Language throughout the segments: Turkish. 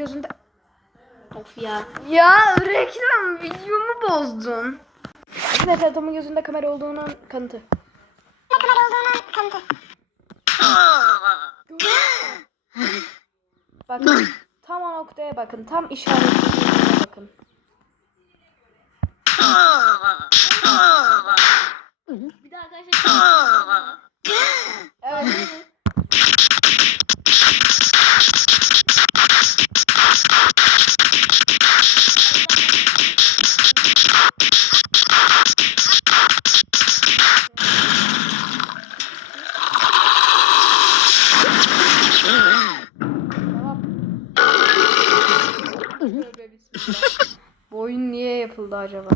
gözünde... Of ya. Ya reklam videomu bozdun. Nefret adamın gözünde kamera olduğunun kanıtı. Bakın. Tam o noktaya bakın. Tam işaretlediğine bakın. Tövbe bismillah. Bu oyun niye yapıldı acaba?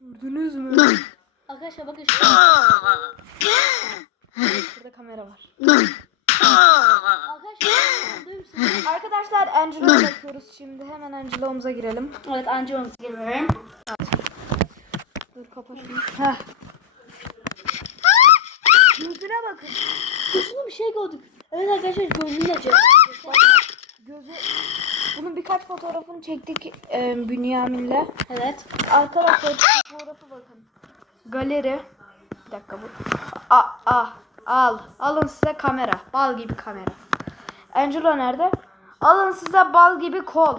Gördünüz mü? Arkadaşlar bakın. Burada kamera var. Arkadaşlar Angelo'ya bakıyoruz şimdi. Hemen Angelo'muza girelim. Evet anca onu giriyorum. Dur kapat şunu. Heh. Gözüne bakın. Gözünde bir şey gördük. Evet arkadaşlar gözünde acı. Gözü. Bunun birkaç fotoğrafını çektik e, Bünyamin'le. Evet. Arkadaşlar fotoğrafı bakın. Galeri. Bir dakika bu. A, a, al. Alın size kamera. Bal gibi kamera. Angelo nerede? Alın size bal gibi kol.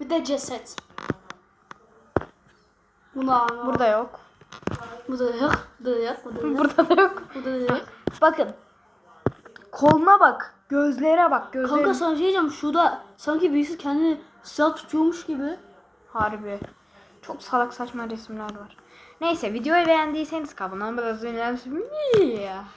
Bir de ceset. Bunu ama. Burada yok. Bu da yok. Bu da yok. Bu da yok. Burada da yok. Bu da yok. Bakın. Koluna bak. Gözlere bak. Gözlere. Kanka sana şey diyeceğim. Şurada sanki birisi kendini silah tutuyormuş gibi. Harbi. Çok salak saçma resimler var. Neyse videoyu beğendiyseniz abone olmayı unutmayın.